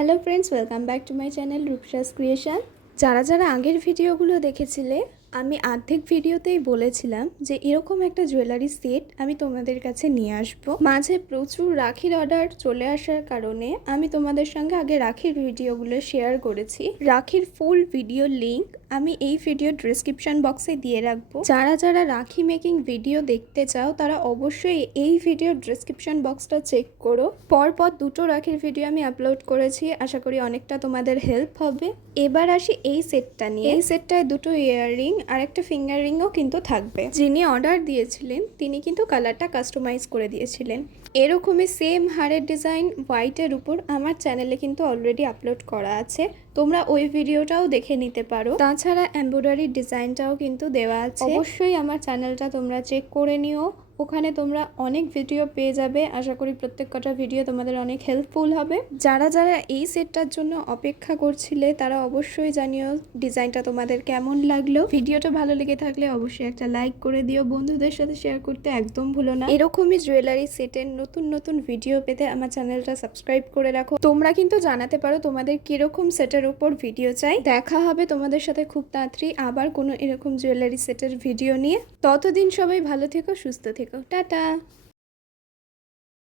Hello friends, welcome back to my channel রূপসাস creation. যারা যারা আগের ভিডিওগুলো দেখেছিলে, আমি অর্ধেক ভিডিওতেই বলেছিলাম যে এরকম একটা জুয়েলারি সেট আমি তোমাদের কাছে নিয়ে আসব। মাঝে প্রচুর রাখির অর্ডার চলে আসার কারণে আমি তোমাদের সঙ্গে আগে রাখির ভিডিওগুলো শেয়ার করেছি। রাখির ফুল ভিডিও লিঙ্ক আমি এই ভিডিও ডেসক্রিপশন বক্সে দিয়ে রাখবো। যারা যারা রাখি মেকিং ভিডিও দেখতে চাও তারা অবশ্যই এই ভিডিও ডেসক্রিপশন বক্সটা চেক করো। পরপর দুটো রাখির ভিডিও আমি আপলোড করেছি, আশা করি অনেকটা তোমাদের হেল্প হবে। এবার আসি এই সেটটা নিয়ে। এই সেটটায় দুটো ইয়াররিং আর একটা ফিঙ্গার রিংও কিন্তু থাকবে। যিনি অর্ডার দিয়েছিলেন তিনি কিন্তু কালারটা কাস্টমাইজ করে দিয়েছিলেন। এরকমই সেম হারের ডিজাইন হোয়াইটের উপর আমার চ্যানেলে কিন্তু অলরেডি আপলোড করা আছে, তোমরা ওই ভিডিওটাও দেখে নিতে পারো। তাছাড়া এমব্রয়ডারি ডিজাইনটাও কিন্তু দেওয়া আছে। অবশ্যই আমার চ্যানেলটা তোমরা চেক করে নিও, ওখানে তোমরা অনেক ভিডিও পেয়ে যাবে। আশা করি প্রত্যেক কটা ভিডিও তোমাদের অনেক হেল্পফুল হবে। যারা যারা এই সেটটার জন্য অপেক্ষা করছিলে তারা অবশ্যই জানিও ডিজাইনটা তোমাদের কেমন লাগলো। ভিডিওটা ভালো লেগে থাকলে অবশ্যই একটা লাইক করে দিও, বন্ধুদের সাথে শেয়ার করতে একদম ভুলো না। এরকমই জুয়েলারি সেটের নতুন নতুন ভিডিও পেতে আমার চ্যানেলটা সাবস্ক্রাইব করে রাখো। তোমরা কিন্তু জানাতে পারো তোমাদের কিরকম সেটের উপর ভিডিও চাই। দেখা হবে তোমাদের সাথে খুব তাড়াতাড়ি আবার কোনো এরকম জুয়েলারি সেটের ভিডিও নিয়ে। ততদিন সবাই ভালো থেকো, সুস্থ থেকো, টাটা।